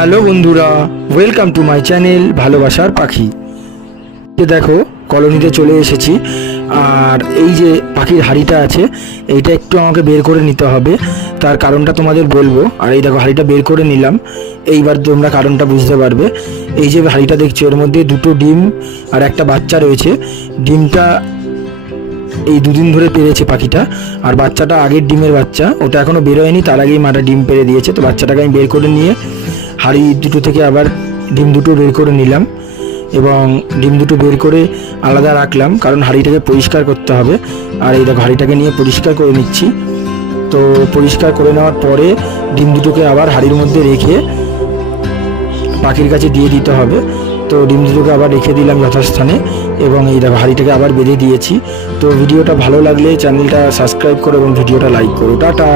Hello বন্ধুরা, welcome to my channel ভালোবাসার পাখি। দেখো কলোনিতে চলে এসেছি, আর এই যে পাখির হাঁড়িটা আছে এইটা একটু আমাকে বের করে নিতে হবে, তার কারণটা তোমাদের বলবো। আর এই দেখো হাঁড়িটা বের করে নিলাম, এইবার তোমরা কারণটা বুঝতে পারবে। এই যে হাঁড়িটা দেখছো এর মধ্যে দুটো ডিম আর একটা বাচ্চা রয়েছে। ডিমটা এই দুদিন ধরে পেরেছে পাখিটা, আর বাচ্চাটা আগের ডিমের বাচ্চা, ওটা এখনও বেরোয়নি, তার আগেই মাটা ডিম পেরে দিয়েছে। তো বাচ্চাটাকে আমি বের করে নিয়ে হাঁড়ি দুটো থেকে আবার ডিম দুটো বের করে নিলাম, এবং ডিম দুটো বের করে আলাদা রাখলাম, কারণ হাঁড়িটাকে পরিষ্কার করতে হবে। আর এই দেখো হাঁড়িটাকে নিয়ে পরিষ্কার করে নিচ্ছি। তো পরিষ্কার করে নেওয়ার পরে ডিম দুটোকে আবার হাঁড়ির মধ্যে রেখে পাখির কাছে দিয়ে দিতে হবে। তো ডিম দুটোকে আবার রেখে দিলাম যথাস্থানে, এবং এই দেখো হাঁড়িটাকে আবার বেঁধে দিয়েছি। তো ভিডিওটা ভালো লাগলে চ্যানেলটা সাবস্ক্রাইব করো এবং ভিডিওটা লাইক করো। টাটা।